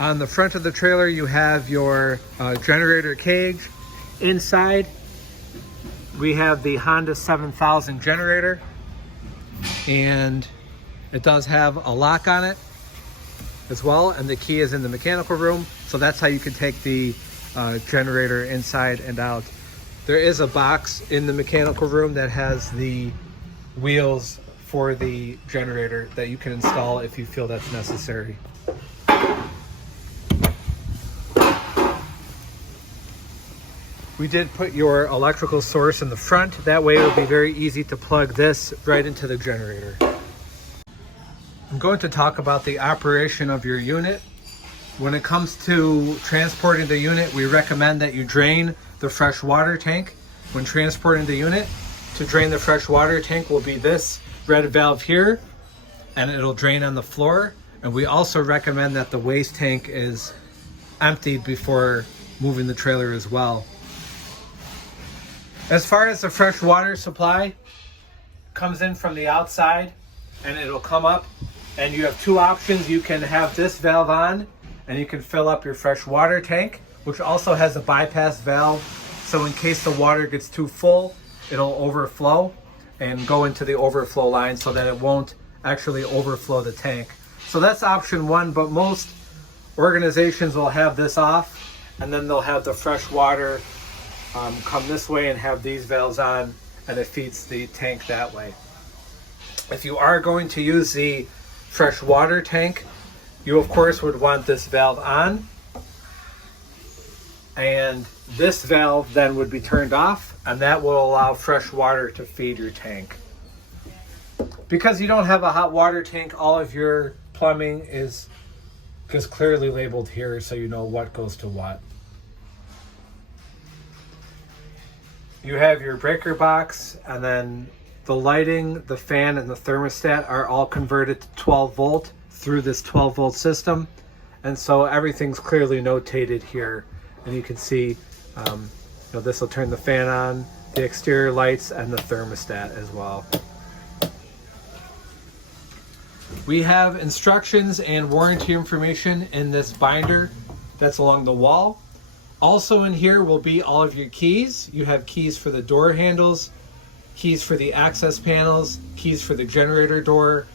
On the front of the trailer, you have your generator cage. Inside, we have the Honda 7000 generator, and it does have a lock on it as well, and the key is in the mechanical room, so that's how you can take the generator inside and out. There is a box in the mechanical room that has the wheels for the generator that you can install if you feel that's necessary. We did put your electrical source in the front. That way it'll be very easy to plug this right into the generator. I'm going to talk about the operation of your unit. When it comes to transporting the unit, we recommend that you drain the fresh water tank. When transporting the unit, to drain the fresh water tank will be this red valve here, and it'll drain on the floor. And we also recommend that the waste tank is emptied before moving the trailer as well. As far as the fresh water supply, comes in from the outside and it'll come up, and you have two options. You can have this valve on and you can fill up your fresh water tank, which also has a bypass valve, so in case the water gets too full, it'll overflow and go into the overflow line so that it won't actually overflow the tank. So that's option one, but most organizations will have this off, and then they'll have the fresh water come this way and have these valves on, and it feeds the tank that way. If you are going to use the fresh water tank, you of course would want this valve on, and this valve then would be turned off, and that will allow fresh water to feed your tank. Because you don't have a hot water tank, all of your plumbing is just clearly labeled here so you know what goes to what. You have your breaker box, and then the lighting, the fan, and the thermostat are all converted to 12 volt through this 12 volt system. And so everything's clearly notated here. And you can see, this will turn the fan on, the exterior lights, and the thermostat as well. We have instructions and warranty information in this binder that's along the wall. Also in here will be all of your keys. You have keys for the door handles, keys for the access panels, keys for the generator door,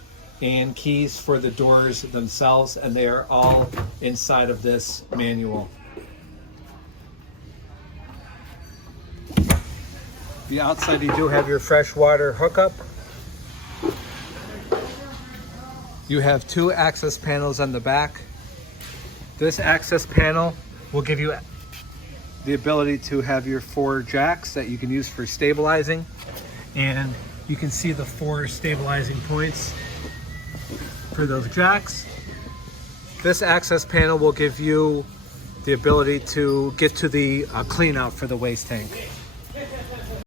and keys for the doors themselves, and they are all inside of this manual. The outside, you do have your fresh water hookup. You have two access panels on the back. This access panel will give you the ability to have your 4 jacks that you can use for stabilizing, and you can see the 4 stabilizing points for those jacks. This access panel will give you the ability to get to the clean out for the waste tank.